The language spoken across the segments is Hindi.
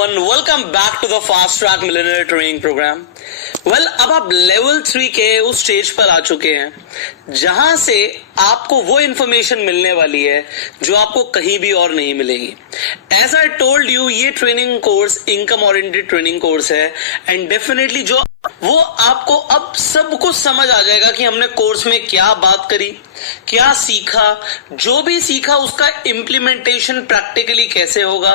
everyone, welcome back to the Fast Track Millionaire Training Program. Well, अब आप लेवल 3 के उस स्टेज पर आ चुके हैं जहां से आपको वो इंफॉर्मेशन मिलने वाली है जो आपको कहीं भी और नहीं मिलेगी. एज आई टोल्ड यू, ये training course income oriented training course है एंड डेफिनेटली जो वो आपको अब सब कुछ समझ आ जाएगा कि हमने कोर्स में क्या बात करी, क्या सीखा, जो भी सीखा उसका इम्प्लीमेंटेशन प्रैक्टिकली कैसे होगा,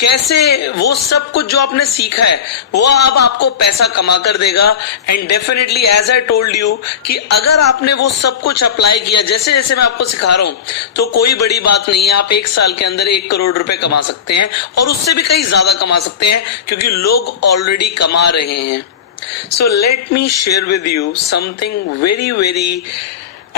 कैसे वो सब कुछ जो आपने सीखा है वो अब आपको पैसा कमा कर देगा. And definitely as I told you कि अगर आपने वो सब कुछ अप्लाई किया जैसे जैसे मैं आपको सिखा रहा हूं तो कोई बड़ी बात नहीं है. आप 1 साल के अंदर 1 करोड़ रुपए कमा सकते हैं और उससे भी कहीं ज्यादा कमा सकते हैं क्योंकि लोग ऑलरेडी कमा रहे हैं. So let me share with you something very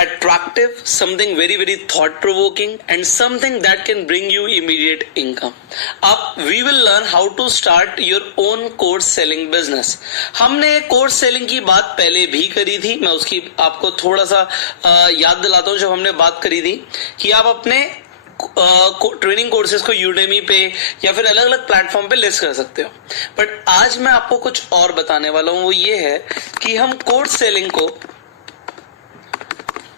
attractive, something very thought provoking and something that can bring you immediate income. अब we will learn how to start your own course selling business. हमने कोर्स सेलिंग की बात पहले भी करी थी, मैं उसकी आपको थोड़ा सा याद दिलाता हूं. जब हमने बात करी थी कि आप अपने ट्रेनिंग कोर्सेज को यूडेमी पे या फिर अलग अलग प्लेटफॉर्म पे लिस्ट कर सकते हो. बट आज मैं आपको कुछ और बताने वाला हूं. वो ये है कि हम कोर्स सेलिंग को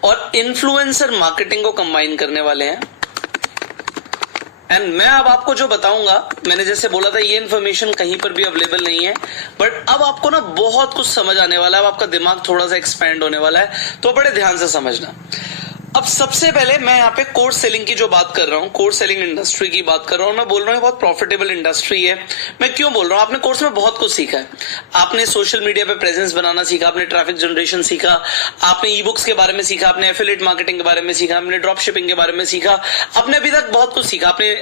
और इन्फ्लुएंसर मार्केटिंग को कंबाइन करने वाले हैं. एंड मैं अब आपको जो बताऊंगा, मैंने जैसे बोला था ये इन्फॉर्मेशन कहीं पर भी अवेलेबल नहीं है, बट अब आपको ना बहुत कुछ समझ आने वाला है. अब आपका दिमाग थोड़ा सा एक्सपैंड होने वाला है, तो बड़े ध्यान से समझना. अब सबसे पहले मैं यहाँ पे कोर्स सेलिंग की जो बात कर रहा हूँ, कोर्स सेलिंग इंडस्ट्री की बात कर रहा हूँ. मैं बोल रहा हूँ बहुत प्रॉफिटेबल इंडस्ट्री है. मैं क्यों बोल रहा हूँ? आपने कोर्स में बहुत कुछ सीखा है. आपने सोशल मीडिया पे प्रेजेंस बनाना सीखा, आपने ट्रैफिक जनरेशन सीखा, आपने ई बुक्स के बारे में सीखा, आपने एफिलिएट मार्केटिंग के बारे में सीखा, आपने ड्रॉप शिपिंग के बारे में सीखा, आपने अभी तक बहुत कुछ सीखा, आपने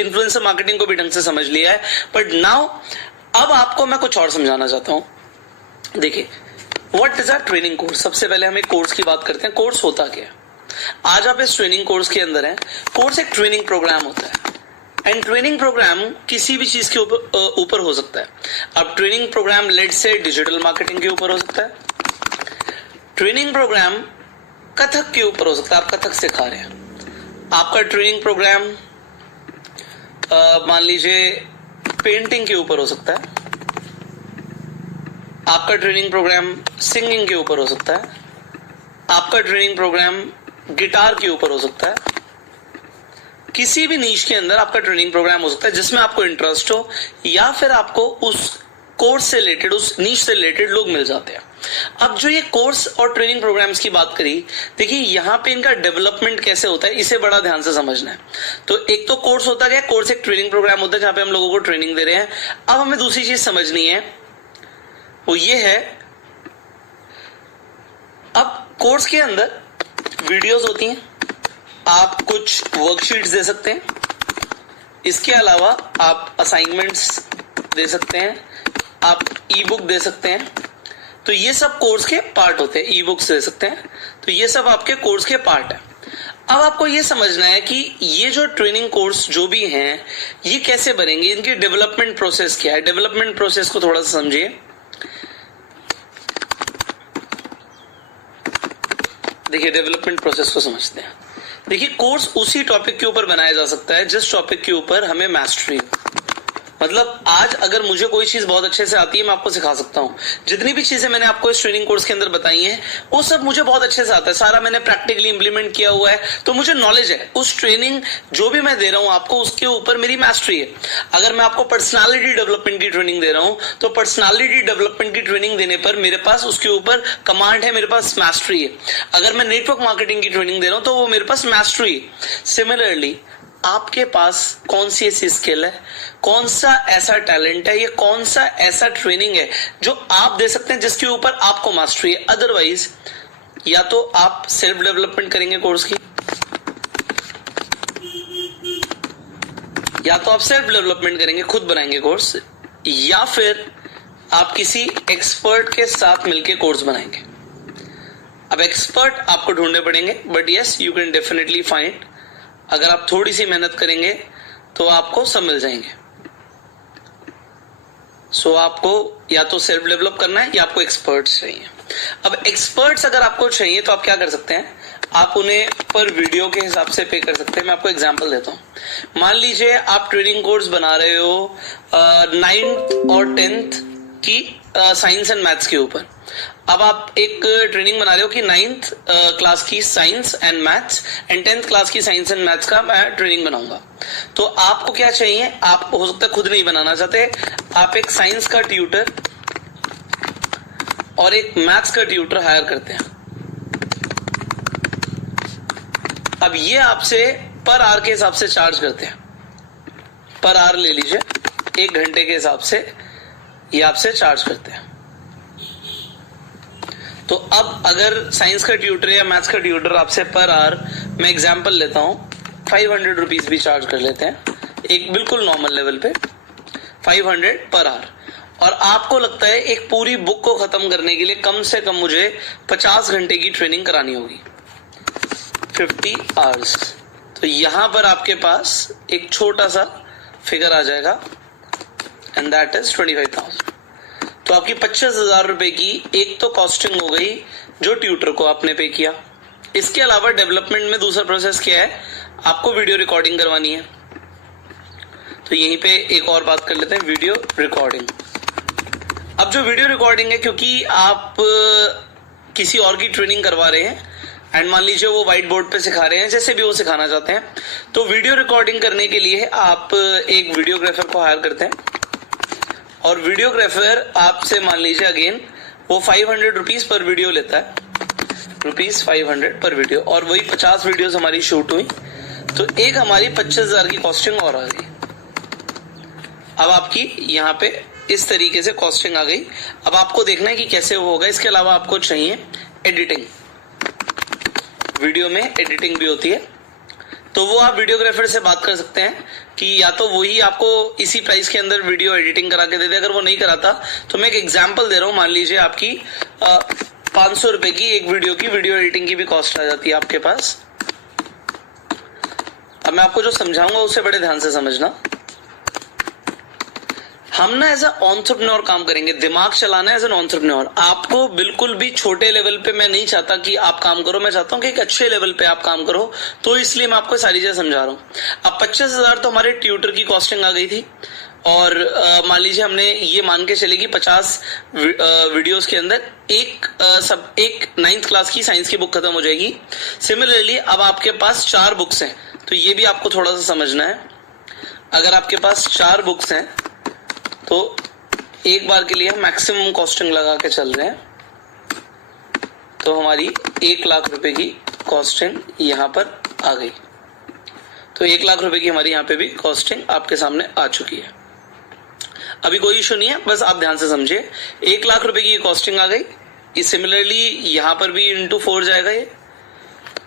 इन्फ्लुएंसर मार्केटिंग को भी ढंग से समझ लिया है. बट नाउ अब आपको मैं कुछ और समझाना चाहता हूँ. देखिए, what is a training course. सबसे पहले हम एक कोर्स की बात करते हैं. कोर्स होता क्या है? आज आप इस ट्रेनिंग कोर्स के अंदर हैं. कोर्स एक ट्रेनिंग प्रोग्राम होता है एंड ट्रेनिंग प्रोग्राम किसी भी चीज के ऊपर हो सकता है. अब ट्रेनिंग प्रोग्राम लेट्स से डिजिटल मार्केटिंग के ऊपर हो सकता है. ट्रेनिंग प्रोग्राम कथक के ऊपर हो सकता है, आप कथक सिखा रहे हैं. आपका ट्रेनिंग प्रोग्राम मान लीजिए पेंटिंग के ऊपर हो सकता है. आपका ट्रेनिंग प्रोग्राम सिंगिंग के ऊपर हो सकता है. आपका ट्रेनिंग प्रोग्राम गिटार के ऊपर हो सकता है. किसी भी नीश के अंदर आपका ट्रेनिंग प्रोग्राम हो सकता है जिसमें आपको इंटरेस्ट हो या फिर आपको उस कोर्स से रिलेटेड, उस नीश से रिलेटेड लोग मिल जाते हैं. अब जो ये कोर्स और ट्रेनिंग प्रोग्राम्स की बात करी, देखिए यहाँ पे इनका डेवलपमेंट कैसे होता है इसे बड़ा ध्यान से समझना है. तो एक तो कोर्स होता है, कोर्स एक ट्रेनिंग प्रोग्राम होता है जहां पे हम लोगों को ट्रेनिंग दे रहे हैं. अब हमें दूसरी चीज समझनी है, वो ये है अब कोर्स के अंदर वीडियोस होती हैं, आप कुछ वर्कशीट्स दे सकते हैं, इसके अलावा आप असाइनमेंट्स दे सकते हैं, आप ई बुक दे सकते हैं. तो ये सब कोर्स के पार्ट होते हैं. ई बुक्स दे सकते हैं, तो ये सब आपके कोर्स के पार्ट है. अब आपको ये समझना है कि ये जो ट्रेनिंग कोर्स जो भी हैं ये कैसे बनेंगे, इनकी डेवलपमेंट प्रोसेस क्या है. डेवलपमेंट प्रोसेस को थोड़ा सा समझिए. देखिए, डेवलपमेंट प्रोसेस को समझते हैं. देखिए, कोर्स उसी टॉपिक के ऊपर बनाया जा सकता है जिस टॉपिक के ऊपर हमें मैस्टरी हो. मतलब आज अगर मुझे कोई चीज बहुत अच्छे से आती है मैं आपको सिखा सकता हूं. जितनी भी चीजें मैंने आपको इस ट्रेनिंग कोर्स के अंदर बताई हैं वो सब मुझे बहुत अच्छे से आता है. सारा मैंने प्रैक्टिकली इंप्लीमेंट किया हुआ है, तो मुझे नॉलेज है. उस ट्रेनिंग जो भी मैं दे रहा हूं आपको उसके ऊपर मेरी मैस्टरी है. अगर मैं आपको पर्सनालिटी डेवलपमेंट की ट्रेनिंग दे रहा हूं तो पर्सनालिटी डेवलपमेंट की ट्रेनिंग देने पर मेरे पास उसके ऊपर कमांड है, मेरे पास मैस्टरी है. अगर मैं नेटवर्क मार्केटिंग की ट्रेनिंग दे रहा हूं तो वो मेरे पास मैस्टरी है. सिमिलरली आपके पास कौन सी ऐसी स्किल है, कौन सा ऐसा टैलेंट है, ये कौन सा ऐसा ट्रेनिंग है जो आप दे सकते हैं जिसके ऊपर आपको मास्टरी है. अदरवाइज या तो आप सेल्फ डेवलपमेंट करेंगे कोर्स की, या तो आप सेल्फ डेवलपमेंट करेंगे, खुद बनाएंगे कोर्स, या फिर आप किसी एक्सपर्ट के साथ मिलकर कोर्स बनाएंगे. अब एक्सपर्ट आपको ढूंढने पड़ेंगे, but yes you can definitely find. अगर आप थोड़ी सी मेहनत करेंगे तो आपको सब मिल जाएंगे. सो आपको या तो सेल्फ डेवलप करना है या आपको एक्सपर्ट्स चाहिए. अब एक्सपर्ट्स अगर आपको चाहिए तो आप क्या कर सकते हैं, आप उन्हें पर वीडियो के हिसाब से पे कर सकते हैं। मैं आपको एग्जांपल देता हूं। मान लीजिए आप ट्रेनिंग कोर्स बना रहे हो 9th और 10th की साइंस एंड मैथ्स के ऊपर। अब आप एक ट्रेनिंग बना रहे हो कि 9th क्लास की science and maths and 10th class की साइंस एंड मैथ्स का मैं ट्रेनिंग बनाऊंगा। तो आपको क्या चाहिए, आप हो सकता है खुद नहीं बनाना चाहते, आप एक साइंस का ट्यूटर और एक मैथ्स का ट्यूटर हायर करते हैं। अब ये आपसे पर आवर के हिसाब से चार्ज करते हैं। पर आवर ले लीजिए, 1 घंटे के हिसाब से ये आपसे चार्ज करते हैं। तो अब अगर साइंस का ट्यूटर या मैथ्स का ट्यूटर आपसे पर आवर, मैं एग्जांपल लेता हूं, 500 रुपीज भी चार्ज कर लेते हैं, एक बिल्कुल नॉर्मल लेवल पे 500 पर आवर। और आपको लगता है एक पूरी बुक को खत्म करने के लिए कम से कम मुझे 50 घंटे की ट्रेनिंग करानी होगी, 50 आवर्स। तो यहां पर आपके पास एक छोटा सा फिगर आ जाएगा एंड दैट इज 25,000। तो आपकी 25,000 रुपए की एक तो कॉस्टिंग हो गई जो ट्यूटर को आपने पे किया। इसके अलावा डेवलपमेंट में दूसरा प्रोसेस क्या है, आपको वीडियो रिकॉर्डिंग करवानी है। तो यहीं पे एक और बात कर लेते हैं, वीडियो रिकॉर्डिंग। अब जो वीडियो रिकॉर्डिंग है, क्योंकि आप किसी और की ट्रेनिंग करवा रहे हैं एंड मान लीजिए वो व्हाइट बोर्ड पे सिखा रहे हैं, जैसे भी वो सिखाना चाहते हैं, तो वीडियो रिकॉर्डिंग करने के लिए आप एक वीडियोग्राफर को हायर करते हैं। और वीडियोग्राफर आपसे मान लीजिए अगेन वो 500 रुपीज पर वीडियो लेता है, ₹500 पर वीडियो, और वही 50 वीडियोस हमारी शूट हुई, तो एक हमारी 25,000 की कॉस्टिंग और आ गई। अब आपकी यहाँ पे इस तरीके से कॉस्टिंग आ गई। अब आपको देखना है कि कैसे वो होगा। इसके अलावा आपको चाहिए एडिटिंग, वीडियो में एडिटिंग भी होती है, तो वो आप वीडियोग्राफर से बात कर सकते हैं कि या तो वही आपको इसी प्राइस के अंदर वीडियो एडिटिंग करा के दे दे। अगर वो नहीं कराता तो मैं एक एग्जांपल दे रहा हूं, मान लीजिए आपकी 500 रुपए की एक वीडियो की वीडियो एडिटिंग की भी कॉस्ट आ जाती है आपके पास। अब मैं आपको जो समझाऊंगा उसे बड़े ध्यान से समझना। हम ना एज अ एंटरप्रेन्योर काम करेंगे, दिमाग चलाना है एज एन एंटरप्रेन्योर। आपको बिल्कुल भी छोटे लेवल पे मैं नहीं चाहता कि आप काम करो, मैं चाहता हूं कि एक अच्छे लेवल पे आप काम करो। तो इसलिए मैं आपको सारी चीजें समझा रहा हूं। अब 25,000 तो हमारे ट्यूटर की कॉस्टिंग आ गई थी, और मान लीजिए हमने ये मान के चले कि 50 वीडियोस के अंदर एक 9th क्लास की साइंस की बुक खत्म हो जाएगी। सिमिलरली अब आपके पास 4 बुक्स हैं, तो ये भी आपको थोड़ा सा समझना है। अगर आपके पास 4 बुक्स हैं तो एक बार के लिए हम मैक्सिमम कॉस्टिंग लगा के चल रहे हैं, तो हमारी 1 लाख रुपए की कॉस्टिंग यहां पर आ गई। तो 1 लाख रुपए की हमारी यहां पे भी कॉस्टिंग आपके सामने आ चुकी है। अभी कोई इशू नहीं है, बस आप ध्यान से समझिए। 1 लाख रुपए की कॉस्टिंग आ गई। सिमिलरली यहां पर भी इंटू 4 जाएगा ये,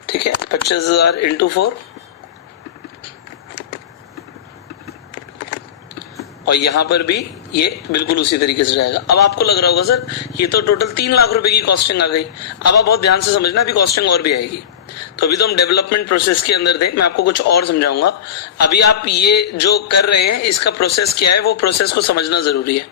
ठीक है, 25,000 इंटू 4, और यहां पर भी ये बिल्कुल उसी तरीके से जाएगा। अब आपको लग रहा होगा सर ये तो टोटल 3 लाख रुपए की कॉस्टिंग आ गई। अब आप बहुत ध्यान से समझना, अभी कॉस्टिंग और भी आएगी। तो अभी तो हम डेवलपमेंट प्रोसेस के अंदर थे, मैं आपको कुछ और समझाऊंगा। अभी आप ये जो कर रहे हैं इसका प्रोसेस क्या है, वो प्रोसेस को समझना जरूरी है।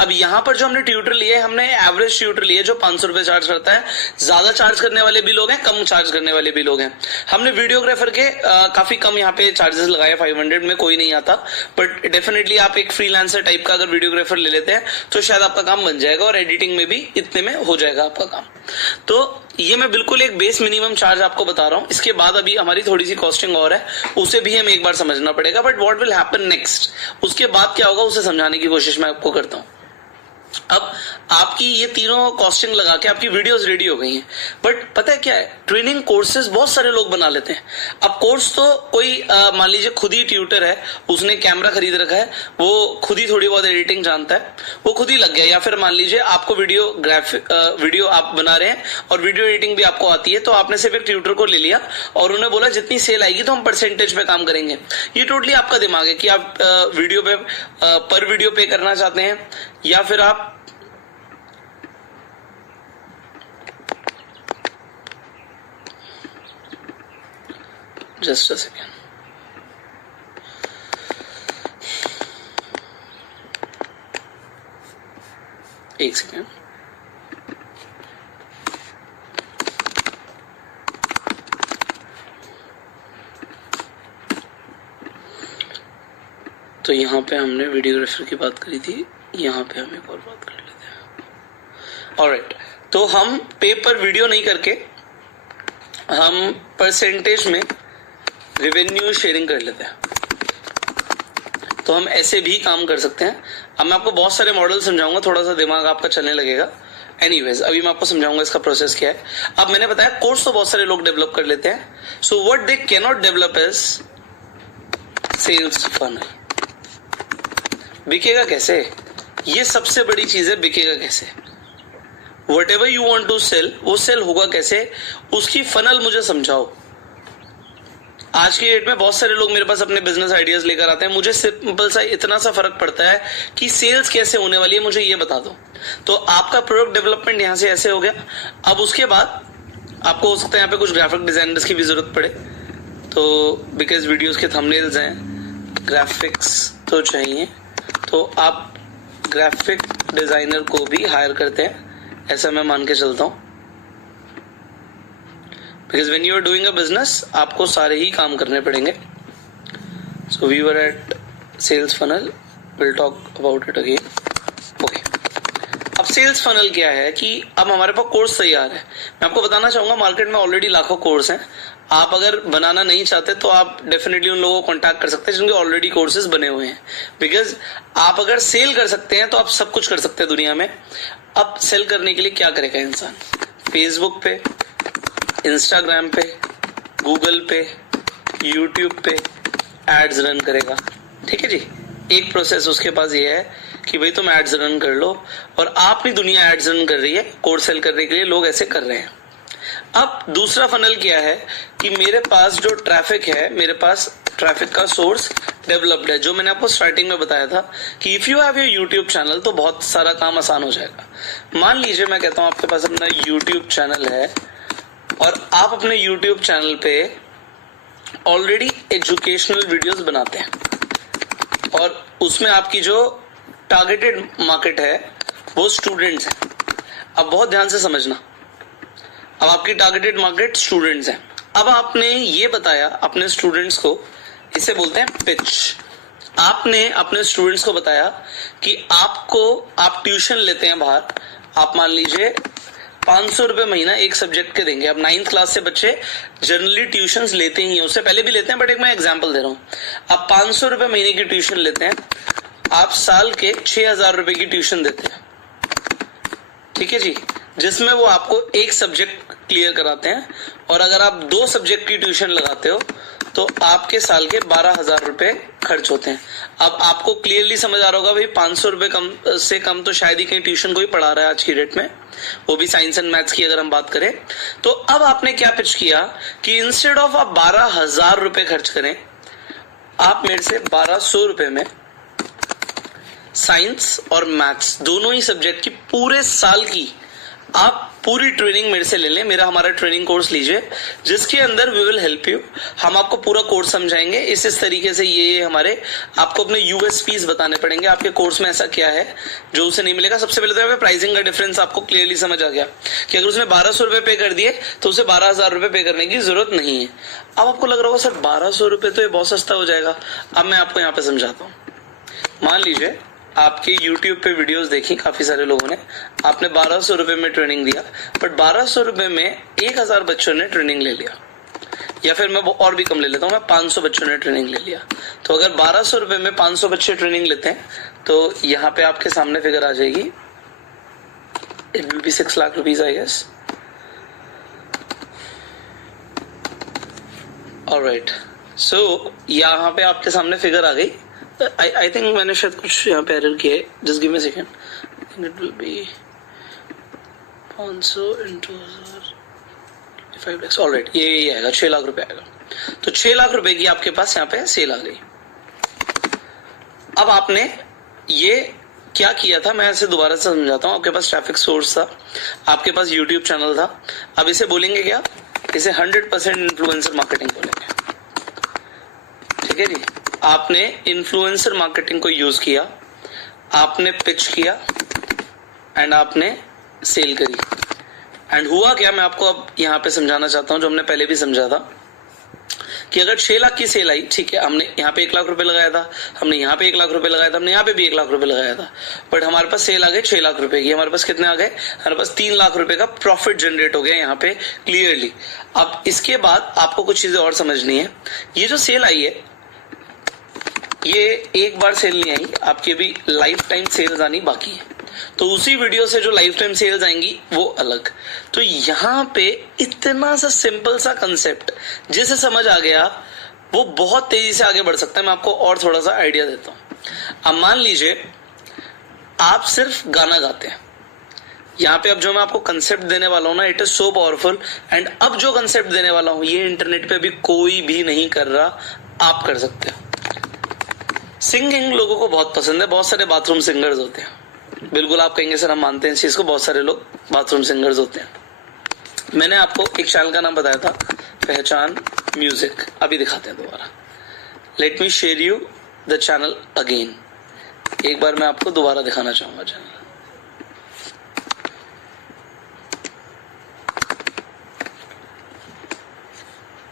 अब यहाँ पर जो हमने ट्यूटर लिए, हमने एवरेज ट्यूटर लिए जो 500 रुपए चार्ज करता है। ज्यादा चार्ज करने वाले भी लोग हैं, कम चार्ज करने वाले भी लोग हैं। हमने वीडियोग्राफर के काफी कम यहाँ पे चार्जेस लगाए, 500 में कोई नहीं आता, बट डेफिनेटली आप एक फ्रीलांसर टाइप का अगर वीडियोग्राफर ले लेते हैं तो शायद आपका काम बन जाएगा, और एडिटिंग में भी इतने में हो जाएगा आपका काम। तो ये मैं बिल्कुल एक बेस मिनिमम चार्ज आपको बता रहा हूं। इसके बाद अभी हमारी थोड़ी सी कॉस्टिंग और है, उसे भी हमें एक बार समझना पड़ेगा। But what will happen next, उसके बाद क्या होगा उसे समझाने की कोशिश मैं आपको करता हूं। अब आपकी ये तीनों कॉस्टिंग लगा के आपकी वीडियोस रेडी हो गई हैं, बट पता है क्या है, ट्रेनिंग कोर्सेज बहुत सारे लोग बना लेते हैं। अब कोर्स तो कोई मान लीजिए खुद ही ट्यूटर है, उसने कैमरा खरीद रखा है, वो खुद ही थोड़ी बहुत एडिटिंग जानता है, वो खुद ही लग गया। या फिर मान लीजिए आपको वीडियो आप बना रहे हैं और वीडियो एडिटिंग भी आपको आती है, तो आपने सिर्फ एक ट्यूटर को ले लिया और उन्हें बोला जितनी सेल आएगी तो हम परसेंटेज पे काम करेंगे। ये टोटली आपका दिमाग है कि आप वीडियो पे पर वीडियो पे करना चाहते हैं, या फिर आप जस्ट अ सेकेंड, एक सेकेंड, तो यहाँ पे हमने वीडियोग्राफर की बात करी थी, यहाँ पे हम एक और बात कर लेते हैं। ऑलराइट, तो हम पे पर वीडियो नहीं करके हम परसेंटेज में रेवेन्यू शेयरिंग कर लेते हैं। तो हम ऐसे भी काम कर सकते हैं। अब मैं आपको बहुत सारे मॉडल समझाऊंगा, थोड़ा सा दिमाग आपका चलने लगेगा। एनीवेज, अभी मैं आपको समझाऊंगा इसका प्रोसेस क्या है। अब मैंने बताया कोर्स तो बहुत सारे लोग डेवलप कर लेते हैं। So what they can not develop is sales funnel. बिकेगा कैसे, ये सबसे बड़ी चीज है। बिकेगा कैसे, whatever you want to sell, वो सेल होगा कैसे, उसकी फनल मुझे समझाओ। आज की डेट में बहुत सारे लोग मेरे पास अपने बिजनेस आइडियाज लेकर आते हैं, मुझे सिंपल सा इतना सा फर्क पड़ता है कि सेल्स कैसे होने वाली है, मुझे ये बता दो। तो आपका प्रोडक्ट डेवलपमेंट यहां से ऐसे हो गया। अब उसके बाद आपको हो सकता है यहाँ पे कुछ ग्राफिक डिजाइनर्स की भी जरूरत पड़े, तो बिकॉज वीडियोस के थंबनेल्स हैं, ग्राफिक्स तो चाहिए, तो आप ग्राफिक डिजाइनर को भी हायर करते हैं, ऐसा मैं मान के चलता हूं। Because when you are doing a business, आपको सारे ही काम करने पड़ेंगे। So we were at sales funnel, we'll talk about it again. Okay. अब सेल्स फनल क्या है कि अब हमारे पास कोर्स तैयार है। मैं आपको बताना चाहूंगा मार्केट में ऑलरेडी लाखों कोर्स हैं। आप अगर बनाना नहीं चाहते तो आप डेफिनेटली उन लोगों को कॉन्टैक्ट कर सकते हैं जिनके ऑलरेडी कोर्सेज बने हुए हैं। बिकॉज आप अगर सेल कर सकते हैं तो आप सब कुछ कर सकते हैं दुनिया में। अब सेल करने के लिए क्या करेगा इंसान, फेसबुक पे, इंस्टाग्राम पे, गूगल पे, यूट्यूब पे एड्स रन करेगा। ठीक है जी, एक प्रोसेस उसके पास ये है कि भाई तुम एड्स रन कर लो, और आपकी दुनिया एड्स रन कर रही है कोर्स सेल करने के लिए, लोग ऐसे कर रहे हैं। अब दूसरा फनल क्या है कि मेरे पास जो ट्रैफिक है, मेरे पास ट्रैफिक का सोर्स डेवलप्ड है, जो मैंने आपको स्टार्टिंग में बताया था कि if you have your YouTube channel तो बहुत सारा काम आसान हो जाएगा। मान लीजिए मैं कहता हूं आपके पास अपना यूट्यूब चैनल है और आप अपने YouTube चैनल पे ऑलरेडी एजुकेशनल वीडियोस बनाते हैं और उसमें आपकी जो टारगेटेड मार्केट है वो स्टूडेंट्स हैं। अब बहुत ध्यान से समझना, अब आपकी टारगेटेड मार्केट स्टूडेंट्स हैं। अब आपने ये बताया अपने स्टूडेंट्स को, इसे बोलते हैं पिच। आपने अपने स्टूडेंट्स को बताया कि आप ट्यूशन लेते हैं बाहर, आप मान लीजिए 500 रुपए महीना एक सब्जेक्ट के देंगे। अब 9th क्लास से बच्चे जनरली ट्यूशंस लेते ही हैं, उससे पहले भी लेते हैं, बट एक मैं एग्जांपल दे रहा हूं। आप 500 रुपए महीने की ट्यूशन लेते हैं, आप साल के 6000 रुपए की ट्यूशन देते हैं। ठीक है जी, जिसमें वो आपको एक सब्जेक्ट क्लियर कराते हैं, और अगर आप 2 सब्जेक्ट की ट्यूशन लगाते हो तो आपके साल के 12,000 रुपए खर्च होते हैं। अब आपको क्लियरली समझ आ रहा होगा भाई 500 रुपए कम से कम तो शायद ही कहीं ट्यूशन कोई पढ़ा रहा है आज की डेट में, वो भी साइंस एंड मैथ्स की अगर हम बात करें। तो अब आपने क्या पिच किया कि इंस्टेड ऑफ आप 12,000 रुपए खर्च करें, आप मेरे से 1200 रुपए में साइंस और मैथ्स दोनों ही सब्जेक्ट की पूरे साल की आप पूरी ट्रेनिंग मेरे से ले लें। हमारा ट्रेनिंग कोर्स लीजिए जिसके अंदर वी विल हेल्प यू, हम आपको पूरा कोर्स समझाएंगे इस तरीके से। ये हमारे आपको अपने यूएसपीज बताने पड़ेंगे, आपके कोर्स में ऐसा क्या है जो उसे नहीं मिलेगा। सबसे पहले तो यहाँ पे प्राइसिंग का डिफरेंस आपको क्लियरली समझ आ गया कि अगर उसने 1200 रुपए पे कर दिए तो उसे 12,000 रुपए पे करने की जरूरत नहीं है। अब आपको लग रहा होगा सर 1200 रुपए तो ये बहुत सस्ता हो जाएगा। अब मैं आपको यहाँ पे समझाता हूँ। मान लीजिए आपके YouTube पे वीडियोस देखी काफी सारे लोगों ने, आपने 1200 रुपए में ट्रेनिंग दिया, बट 1200 रुपए में 1000 बच्चों ने ट्रेनिंग ले लिया, या फिर मैं और भी कम ले लेता हूं, मैं 500 बच्चों ने ट्रेनिंग ले लिया। तो अगर 1200 रुपए में 500 बच्चे ट्रेनिंग लेते हैं तो यहाँ पे आपके सामने फिगर आ जाएगी, it will be 6 lakh rupees I guess. Alright, so यहाँ पे आपके सामने फिगर आ गई। I think मैंने शायद कुछ यहाँ पे एरर किया है, just give me second. It will B 500 into 5 lakhs। Alright, ये आएगा 6 लाख रुपए आएगा। तो 6 लाख रुपए की आपके पास यहाँ पे सेल आ गई। अब आपने ये क्या किया था, मैं इसे दोबारा से समझाता हूँ। आपके पास ट्रैफिक सोर्स था, आपके पास यूट्यूब चैनल था। अब इसे बोलेंगे क्या, इसे 100% इन्फ्लुएंसर मार्केटिंग बोलेंगे। ठीक है जी, आपने इन्फ्लुएंसर मार्केटिंग को यूज किया, आपने पिच किया एंड आपने सेल करी। एंड हुआ क्या, मैं आपको अब यहाँ पे समझाना चाहता हूँ जो हमने पहले भी समझा था कि अगर 6 लाख की सेल आई, ठीक है, हमने यहाँ पे 1 लाख रुपए लगाया था, हमने यहाँ पे 1 लाख रुपए लगाया था, हमने यहाँ पे भी 1 लाख रुपए लगाया था, बट हमारे पास सेल आ गई 6 लाख रुपए की, हमारे पास कितने आ गए, हमारे पास 3 लाख रुपए का प्रॉफिट जनरेट हो गया यहाँ पे क्लियरली। अब इसके बाद आपको कुछ चीजें और समझनी है। ये जो सेल आई है, ये एक बार सेल नहीं आई, आपकी अभी लाइफ टाइम सेल्स आनी बाकी है, तो उसी वीडियो से जो लाइफ टाइम सेल्स आएंगी वो अलग। तो यहां पे इतना सा सिंपल सा कंसेप्ट जिसे समझ आ गया वो बहुत तेजी से आगे बढ़ सकता है। मैं आपको और थोड़ा सा आइडिया देता हूं। अब मान लीजिए आप सिर्फ गाना गाते हैं, यहाँ पे अब जो मैं आपको कंसेप्ट देने वाला हूं ना, it is so powerful, and अब जो कंसेप्ट देने वाला हूं ये इंटरनेट पे अभी कोई भी नहीं कर रहा, आप कर सकते हो। सिंगिंग लोगों को बहुत पसंद है, बहुत सारे बाथरूम सिंगर्स होते हैं, बिल्कुल आप कहेंगे सर हम मानते हैं इस चीज को, बहुत सारे लोग बाथरूम सिंगर्स होते हैं। मैंने आपको एक चैनल का नाम बताया था, पहचान म्यूजिक, अभी दिखाते हैं दोबारा। Let me share you the channel again, एक बार मैं आपको दोबारा दिखाना चाहूंगा चैनल।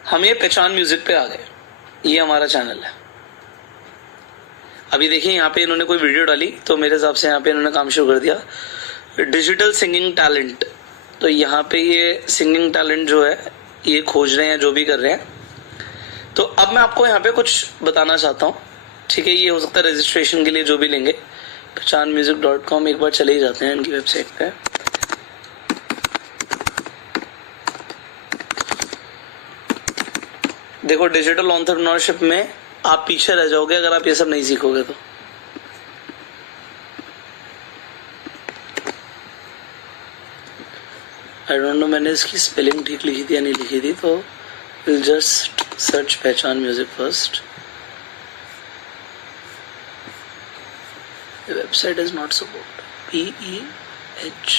हम ये पहचान म्यूजिक पे आ गए, ये हमारा चैनल है। अभी देखिए यहाँ पे इन्होंने कोई वीडियो डाली, तो मेरे हिसाब से यहाँ पे इन्होंने काम शुरू कर दिया, डिजिटल सिंगिंग टैलेंट। तो यहाँ पे ये सिंगिंग टैलेंट जो है ये खोज रहे हैं, जो भी कर रहे हैं। तो अब मैं आपको यहाँ पे कुछ बताना चाहता हूँ, ठीक है। ये हो सकता है रजिस्ट्रेशन के लिए जो भी लेंगे, pehchanmusic.com एक बार चले ही जाते हैं इनकी वेबसाइट पे। देखो डिजिटल एंटरप्रेन्योरशिप में आप पीछे रह जाओगे अगर आप ये सब नहीं सीखोगे तो। आई डोंट नो मैंने इसकी स्पेलिंग ठीक लिखी थी या नहीं लिखी थी, तो विल जस्ट सर्च पहचान music first. The website is not support. PEH.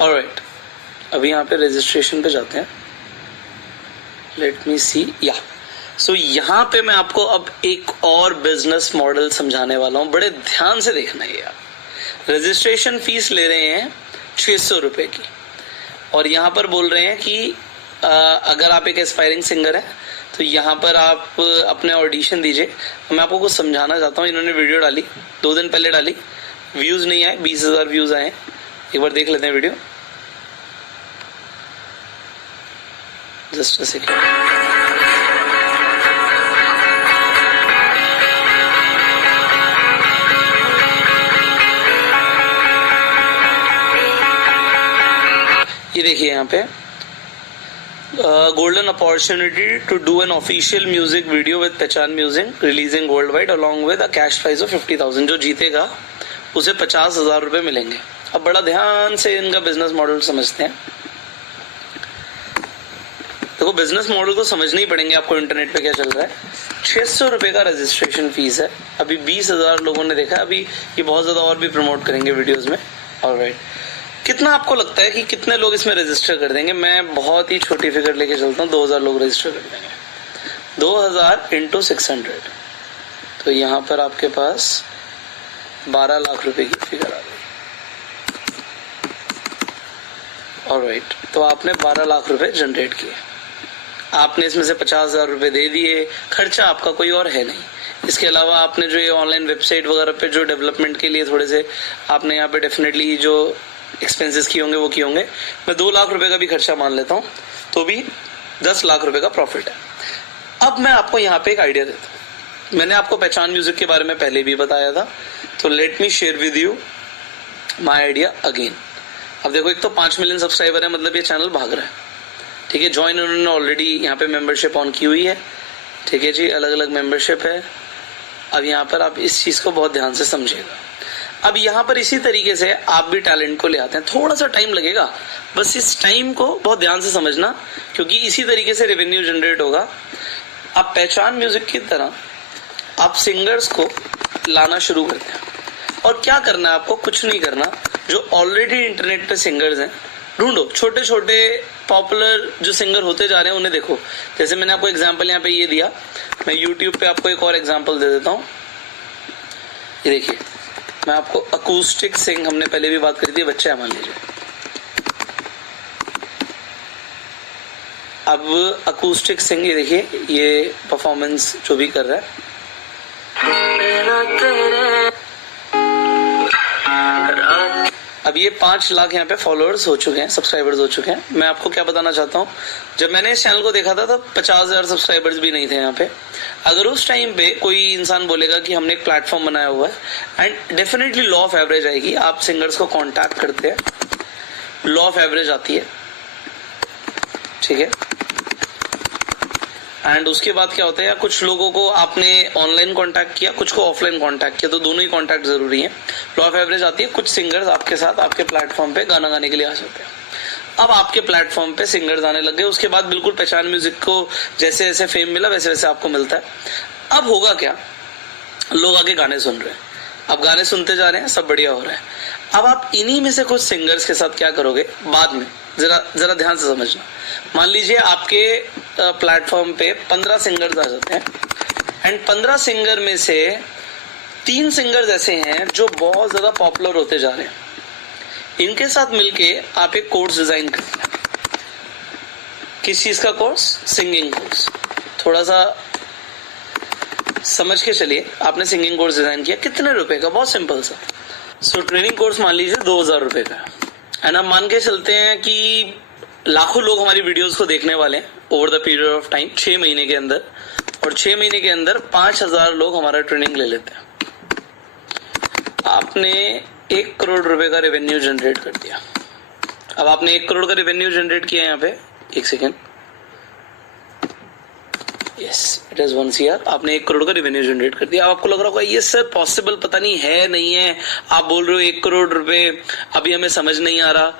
Alright, अभी यहाँ पे रजिस्ट्रेशन पे जाते हैं। लेट मी सी, या सो यहाँ पे मैं आपको अब एक और बिजनेस मॉडल समझाने वाला हूँ, बड़े ध्यान से देखना है यार। रजिस्ट्रेशन फीस ले रहे हैं 600 रुपए की, और यहाँ पर बोल रहे हैं कि अगर आप एक एस्पायरिंग सिंगर है तो यहाँ पर आप अपने ऑडिशन दीजिए। मैं आपको कुछ समझाना चाहता हूँ। इन्होंने वीडियो डाली 2 दिन पहले डाली, व्यूज नहीं आए, 20,000 व्यूज आए। एक बार देख लेते हैं वीडियो, जस्ट अ सेकेंड। ये देखिए यहाँ पे golden opportunity to do an official music video with पहचान music releasing worldwide along with a cash prize of 50,000। जो जीतेगा उसे 50,000 रुपए मिलेंगे। अब बड़ा ध्यान से इनका बिजनेस मॉडल समझते हैं। देखो बिजनेस मॉडल को समझने ही पड़ेंगे आपको, इंटरनेट पे क्या चल रहा है। 600 रुपए का रजिस्ट्रेशन फीस है, अभी 20,000 लोगों ने देखा, अभी ये बहुत ज्यादा और भी प्रमोट करेंगे वीडियोस में। ऑलराइट, कितना आपको लगता है कि कितने लोग इसमें रजिस्टर कर देंगे? मैं बहुत ही छोटी फिगर लेके चलता हूँ, 2,000 लोग रजिस्टर कर देंगे। 2,000 इंटू 600, तो यहाँ पर आपके पास 12 लाख रुपए की फिगर आ गई। ऑलराइट, तो आपने 12 लाख रुपए जनरेट किए, आपने इसमें से 50,000 रुपए दे दिए, खर्चा आपका कोई और है नहीं। इसके अलावा आपने जो ये ऑनलाइन वेबसाइट वगैरह पे जो डेवलपमेंट के लिए थोड़े से आपने यहाँ पे डेफिनेटली जो एक्सपेंसेस किए होंगे वो किए होंगे। मैं 2 लाख रुपए का भी खर्चा मान लेता हूँ, तो भी 10 लाख रुपए का प्रॉफिट है। अब मैं आपको यहाँ पे एक आइडिया देता हूँ। मैंने आपको पहचान म्यूजिक के बारे में पहले भी बताया था, तो let me share with you my idea again. अब देखो, एक तो 5 मिलियन सब्सक्राइबर है, मतलब ये चैनल भाग रहा है, ठीक है। ज्वाइन उन्होंने ऑलरेडी यहाँ पे मेंबरशिप ऑन की हुई है, ठीक है जी, अलग अलग मेंबरशिप है। अब यहाँ पर आप इस चीज को बहुत ध्यान से समझिएगा। अब यहाँ पर इसी तरीके से आप भी टैलेंट को ले आते हैं, थोड़ा सा टाइम लगेगा, बस इस टाइम को बहुत ध्यान से समझना, क्योंकि इसी तरीके से रेवेन्यू जनरेट होगा। आप पहचान म्यूजिक की तरह आप सिंगर्स को लाना शुरू करते हैं, और क्या करना है आपको? कुछ नहीं करना। जो ऑलरेडी इंटरनेट पे सिंगर्स हैं ढूंढो, छोटे छोटे पॉपुलर जो सिंगर होते जा रहे हैं उन्हें देखो। जैसे मैंने आपको एग्जांपल यहाँ पे ये दिया, मैं यूट्यूब पे आपको एक और एग्जांपल दे देता हूँ। ये देखिए, मैं आपको अकूस्टिक सिंग, हमने पहले भी बात करी थी, बच्चा है मान लीजिए। अब अकूस्टिक सिंग, ये देखिए, ये परफॉर्मेंस जो भी कर रहा है। अब ये 5 लाख यहाँ पे फॉलोअर्स हो चुके हैं, सब्सक्राइबर्स हो चुके हैं। मैं आपको क्या बताना चाहता हूँ, जब मैंने इस चैनल को देखा था तब 50,000 सब्सक्राइबर्स भी नहीं थे यहाँ पे। अगर उस टाइम पे कोई इंसान बोलेगा कि हमने एक प्लेटफॉर्म बनाया हुआ है, and definitely law of average आएगी। आप सिंगर्स को कॉन्टैक्ट करते हैं, लॉ ऑफ एवरेज आती है, ठीक है। एंड उसके बाद क्या होता है, या कुछ लोगों को आपने ऑनलाइन कांटेक्ट किया, कुछ को ऑफलाइन कांटेक्ट किया, तो दोनों ही कांटेक्ट जरूरी है। लॉ ऑफ एवरेज आती है, कुछ सिंगर्स आपके साथ आपके प्लेटफॉर्म पे गाना गाने के लिए आ जाते हैं। अब आपके प्लेटफॉर्म पे सिंगर्स आने लग गए, उसके बाद बिल्कुल पहचान म्यूजिक को जैसे जैसे फेम मिला वैसे वैसे आपको मिलता है। अब होगा क्या, लोग आगे गाने सुन रहे हैं, अब गाने सुनते जा रहे हैं, सब बढ़िया हो रहा है। अब आप इन्हीं में से कुछ सिंगर्स के साथ क्या करोगे बाद में, जरा ध्यान से समझना। मान लीजिए आपके प्लेटफॉर्म पे 15 सिंगर्स आ जाते हैं, एंड 15 सिंगर में से 3 सिंगर्स ऐसे हैं जो बहुत ज्यादा पॉपुलर होते जा रहे हैं। इनके साथ मिलके आप एक कोर्स डिजाइन करते हैं। किस चीज का कोर्स? Singing course. थोड़ा सा समझ के चलिए, आपने सिंगिंग कोर्स डिजाइन किया, कितने रुपए का? बहुत सिंपल सा। सो ट्रेनिंग कोर्स मान लीजिए 2000 रुपए का, एंड अब मान के चलते हैं कि लाखों लोग हमारी वीडियोस को देखने वाले हैं over the period of time, 6 महीने के अंदर, और 6 महीने के अंदर 5000 लोग हमारा ट्रेनिंग ले लेते हैं। आपने 1 करोड़ रुपए का रेवेन्यू जनरेट कर दिया। अब आपने 1 करोड़ का रेवेन्यू जनरेट किया यहाँ पे, एक second, yes it is 1 CR। आपने 1 करोड़ का रेवेन्यू जनरेट कर दिया। अब आपको लग रहा होगा ये सर पॉसिबल पता नहीं है नहीं है, आप बोल रहे हो 1 करोड़ रुपए, अभी हमें समझ नहीं आ रहा।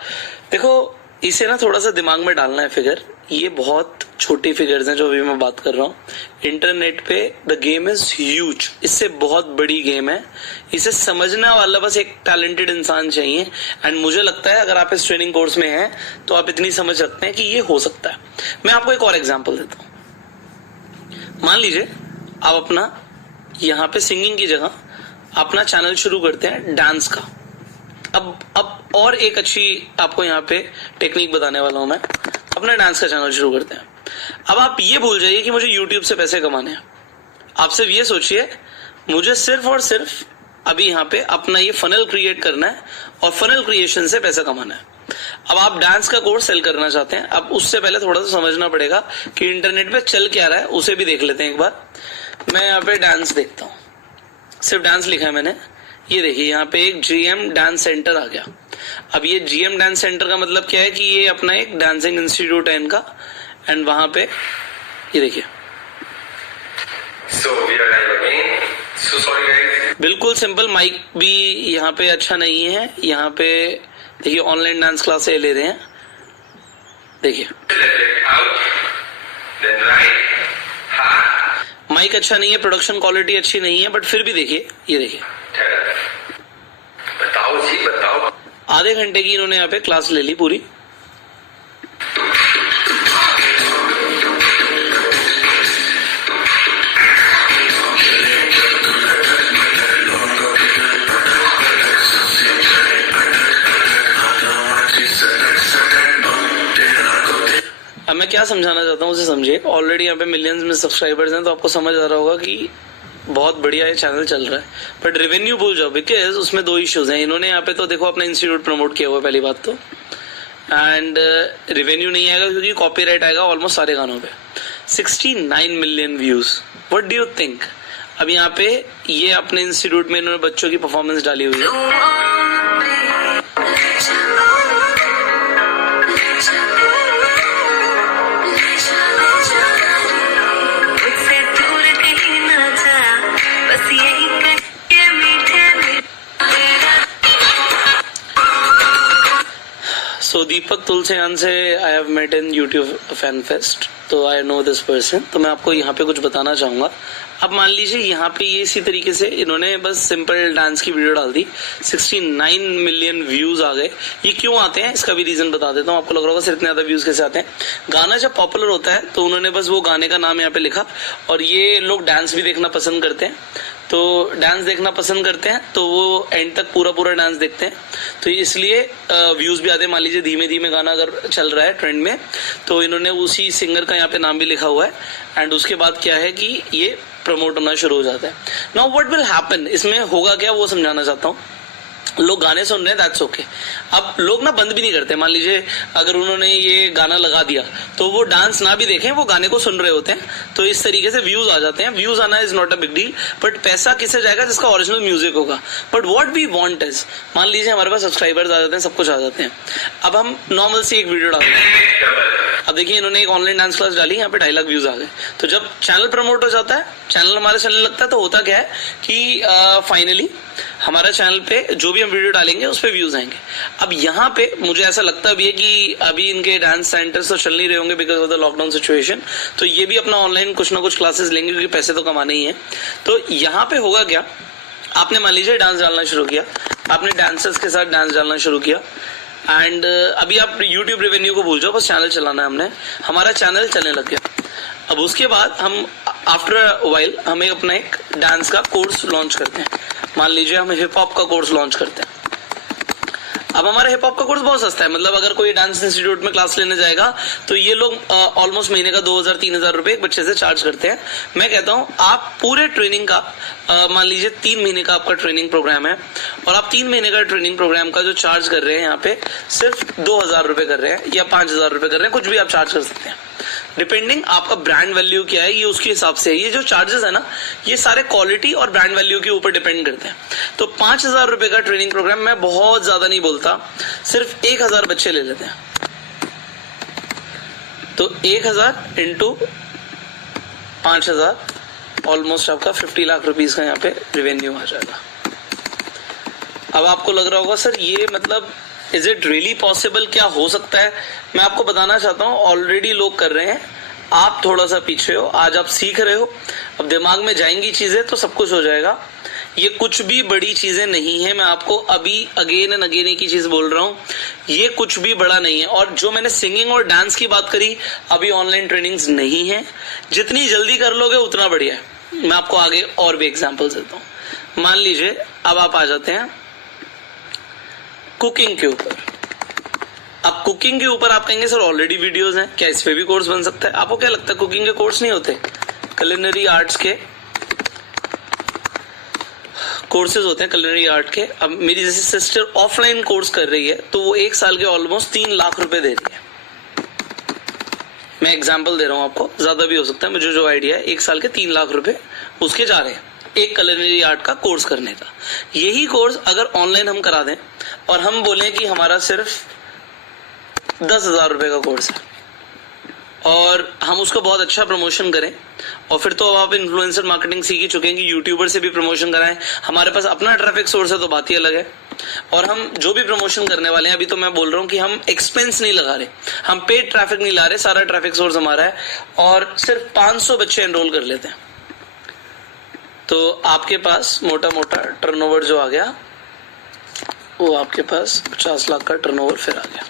देखो, इसे ना थोड़ा सा दिमाग में डालना है फिगर। ये बहुत छोटी फिगर्स हैं जो अभी मैं बात कर रहा हूँ। इंटरनेट पे द गेम इज ह्यूज, इससे बहुत बड़ी गेम है। इसे समझने वाला बस एक टैलेंटेड इंसान चाहिए, एंड मुझे लगता है अगर आप इस ट्रेनिंग कोर्स में हैं तो आप इतनी समझ रखते हैं कि ये हो सकता है। मैं आपको एक और एग्जांपल देता हूँ। मान लीजिए आप अपना यहाँ पे सिंगिंग की जगह अपना चैनल शुरू करते हैं डांस का। अब और एक अच्छी आपको यहाँ पे टेक्निक बताने वाला हूं मैं। अपना डांस का चैनल शुरू करते हैं। अब आप ये भूल जाइए कि मुझे YouTube से पैसे कमाने हैं। आप सिर्फ ये सोचिए, मुझे सिर्फ और सिर्फ अभी यहाँ पे अपना ये फनल क्रिएट करना है और फनल क्रिएशन से पैसा कमाना है। अब आप डांस का कोर्स सेल करना चाहते हैं। अब उससे पहले थोड़ा सा समझना पड़ेगा कि इंटरनेट पे चल क्या रहा है, उसे भी देख लेते हैं एक बार। मैं यहाँ पे डांस देखता हूँ, सिर्फ डांस लिखा है मैंने। ये देखिए यहाँ पे एक GM डांस सेंटर आ गया। अब ये GM डांस सेंटर का मतलब क्या है कि ये अपना एक डांसिंग इंस्टीट्यूट है इनका, एंड वहां पे ये देखिए। बिल्कुल सिंपल, माइक भी यहाँ पे अच्छा नहीं है। यहाँ पे देखिए ऑनलाइन डांस क्लास ले रहे हैं, देखिए माइक अच्छा नहीं है, प्रोडक्शन क्वालिटी अच्छी नहीं है, बट फिर भी देखिए, ये देखिए बताओ जी बताओ। आधे घंटे की इन्होंने यहाँ पे क्लास ले ली पूरी। अब मैं क्या समझाना चाहता हूँ उसे समझिए। ऑलरेडी यहाँ पे मिलियंस में सब्सक्राइबर्स हैं, तो आपको समझ आ रहा होगा कि बहुत बढ़िया ये चैनल चल रहा है। बट रेवेन्यू भूल जाओ, बिकॉज उसमें 2 इश्यूज हैं। इन्होंने यहाँ पे तो देखो अपना इंस्टीट्यूट प्रमोट किया हुआ है, पहली बात तो, एंड रेवेन्यू नहीं आएगा क्योंकि कॉपीराइट आएगा ऑलमोस्ट सारे गानों पे। 69 million views, what do you think? अब यहाँ पे ये अपने इंस्टीट्यूट में इन्होंने बच्चों की परफॉर्मेंस डाली हुई है। सो दीपक तुलसियान से I have met in YouTube fan fest, तो आई नो दिस पर्सन। तो मैं आपको यहाँ पे कुछ बताना चाहूंगा। अब मान लीजिए यहाँ पे ये इसी तरीके से इन्होंने बस सिंपल डांस की वीडियो डाल दी, 69 मिलियन व्यूज आ गए। ये क्यों आते हैं इसका भी रीजन बता देता हूँ। आपको लग रहा होगा सिर्फ इतने ज्यादा व्यूज कैसे आते हैं। गाना जब पॉपुलर होता है तो उन्होंने बस वो गाने का नाम यहाँ पे लिखा, और ये लोग डांस भी देखना पसंद करते हैं, तो डांस देखना पसंद करते हैं तो वो एंड तक पूरा डांस देखते हैं, तो इसलिए व्यूज भी आते हैं। मान लीजिए धीमे धीमे गाना अगर चल रहा है ट्रेंड में, तो इन्होंने उसी सिंगर का यहाँ पे नाम भी लिखा हुआ है, एंड उसके बाद क्या है कि ये प्रमोट होना शुरू हो जाता है। नाउ व्हाट विल हैपन, इसमें होगा क्या वो समझाना चाहता हूँ। लोग गाने सुन रहे हैं, दैट्स ओके। अब लोग ना बंद भी नहीं करते। मान लीजिए अगर उन्होंने ये गाना लगा दिया तो वो डांस ना भी देखें, वो गाने को सुन रहे होते हैं, तो इस तरीके से व्यूज आ जाते हैं। व्यूज आना is not a big deal, but पैसा किससे जाएगा? जिसका ओरिजिनल म्यूजिक होगा। But what we want is, मान लीजिए हमारे पास सब्सक्राइबर्स आ जाते हैं, सब कुछ आ जाते हैं। अब हम नॉर्मल सी एक वीडियो डालते हैं। अब देखिए इन्होंने एक ऑनलाइन डांस क्लास डाली, यहाँ पे 2.5 लाख व्यूज आ गए। तो जब चैनल प्रमोट हो जाता है, चैनल हमारे चलने लगता है, तो होता क्या है कि फाइनली हमारा चैनल पे जो भी हम वीडियो डालेंगे उस पे व्यूज आएंगे। अब यहाँ पे मुझे ऐसा लगता भी है कि अभी इनके डांस सेंटर्स तो चल नहीं रहे होंगे because of the lockdown situation, तो ये भी अपना ऑनलाइन कुछ ना कुछ क्लासेस लेंगे क्योंकि पैसे तो कमाने ही है। तो यहाँ पे होगा क्या, आपने मान लीजिए डांस डालना शुरू किया, आपने डांसर्स के साथ डांस डालना शुरू किया, एंड अभी आप यूट्यूब रेवेन्यू को भूल जाओ, बस चैनल चलाना है हमने, हमारा चैनल चलने लग गया। अब उसके बाद हम आफ्टर अ वाइल हमें अपना एक डांस का कोर्स लॉन्च करते हैं। मान लीजिए हम हिप हॉप का कोर्स लॉन्च करते हैं। अब हमारा हिप हॉप का कोर्स बहुत सस्ता है, मतलब अगर कोई डांस इंस्टीट्यूट में क्लास लेने जाएगा तो ये लोग ऑलमोस्ट महीने का 2,000-3,000 रुपए एक बच्चे से चार्ज करते हैं। मैं कहता हूं आप पूरे ट्रेनिंग का मान लीजिए 3 महीने का आपका ट्रेनिंग प्रोग्राम है, और आप 3 महीने का ट्रेनिंग प्रोग्राम का जो चार्ज कर रहे हैं यहाँ पे सिर्फ 2,000 रुपए कर रहे हैं या 5,000 रुपए कर रहे हैं, कुछ भी आप चार्ज कर सकते हैं डिपेंडिंग आपका ब्रांड वैल्यू क्या है, ये उसके हिसाब से है। ये जो चार्जेस है ना, ये सारे क्वालिटी और ब्रांड वैल्यू के ऊपर डिपेंड करते हैं। तो 5,000 रुपए का ट्रेनिंग प्रोग्राम मैं बहुत ज्यादा नहीं बोलता, सिर्फ 1,000 बच्चे ले लेते हैं, तो 1,000 इंटू 5,000 ऑलमोस्ट आपका 50 लाख रुपीस का यहाँ पे रेवेन्यू आ जाएगा। अब आपको लग रहा होगा सर ये मतलब इज इट रियली पॉसिबल, क्या हो सकता है? मैं आपको बताना चाहता हूँ ऑलरेडी लोग कर रहे हैं, आप थोड़ा सा पीछे हो, आज आप सीख रहे हो, अब दिमाग में जाएंगी चीजें तो सब कुछ हो जाएगा। ये कुछ भी बड़ी चीजें नहीं है, मैं आपको अभी अगेन एंड अगेन एक ही चीज बोल रहा हूँ, ये कुछ भी बड़ा नहीं है। और जो मैंने सिंगिंग और डांस की बात करी, अभी ऑनलाइन ट्रेनिंग्स नहीं है, जितनी जल्दी कर लोगे उतना बढ़िया है। मैं आपको आगे और भी एग्जाम्पल्स देता हूँ। मान लीजिए अब आप आ जाते हैं कुकिंग के ऊपर। अब कुकिंग के ऊपर आप कहेंगे सर ऑलरेडी वीडियोस हैं, क्या इस पे भी कोर्स बन सकता है? आपको क्या लगता है कुकिंग के कोर्स नहीं होते? कुलिनरी आर्ट्स के कोर्सेज होते हैं, कुलिनरी आर्ट के। अब मेरी जैसी सिस्टर ऑफलाइन कोर्स कर रही है तो वो 1 साल के ऑलमोस्ट 3 लाख रुपए दे रही है। मैं एग्जाम्पल दे रहा हूं आपको, ज्यादा भी हो सकता है, मुझे जो आइडिया है 1 साल के 3 लाख रुपए उसके जा रहे हैं एक कुलिनरी आर्ट का कोर्स करने का। यही कोर्स अगर ऑनलाइन हम करा दें और हम बोलें कि हमारा सिर्फ 10,000 रुपए का कोर्स है और हम उसका बहुत अच्छा प्रमोशन करें, और फिर तो अब आप इन्फ्लुएंसर मार्केटिंग सीख ही चुके हैं कि यूट्यूबर से भी प्रमोशन कराएं, हमारे पास अपना ट्रैफिक सोर्स है तो बात ही अलग है। और हम जो भी प्रमोशन करने वाले हैं, अभी तो मैं बोल रहा हूं कि हम एक्सपेंस नहीं लगा रहे, हम पेड ट्रैफिक नहीं ला रहे, सारा ट्रैफिक सोर्स हमारा है, और सिर्फ 500 बच्चे एनरोल कर लेते हैं, तो आपके पास मोटा मोटा टर्नओवर जो आ गया वो आपके पास 50 लाख का टर्नओवर फिर आ गया।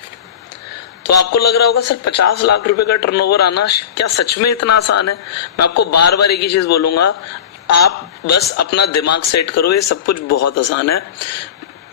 तो आपको लग रहा होगा सर 50 लाख रुपए का टर्नओवर आना क्या सच में इतना आसान है? मैं आपको बार बार एक ही चीज बोलूंगा, आप बस अपना दिमाग सेट करो, ये सब कुछ बहुत आसान है।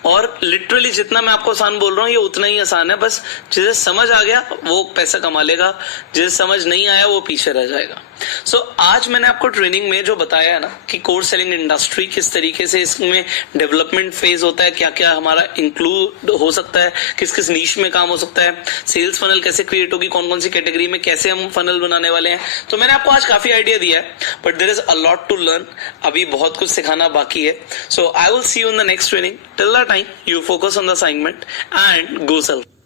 और लिटरली जितना मैं आपको आसान बोल रहा हूँ ये उतना ही आसान है, बस जिसे समझ आ गया वो पैसा कमा लेगा, जिसे समझ नहीं आया वो पीछे रह जाएगा। सो आज मैंने आपको ट्रेनिंग में जो बताया है ना कि कोर्स सेलिंग इंडस्ट्री किस तरीके से इसमें डेवलपमेंट फेज होता है, क्या क्या हमारा इंक्लूड हो सकता है, किस किस नीश में काम हो सकता है, सेल्स फनल कैसे क्रिएट होगी, कौन कौन सी कैटेगरी में कैसे हम फनल बनाने वाले हैं, तो मैंने आपको आज काफी आइडिया दिया है, but there is a lot to learn, अभी बहुत कुछ सिखाना बाकी है। So I will see you in the next training, till that time you focus on the assignment and go self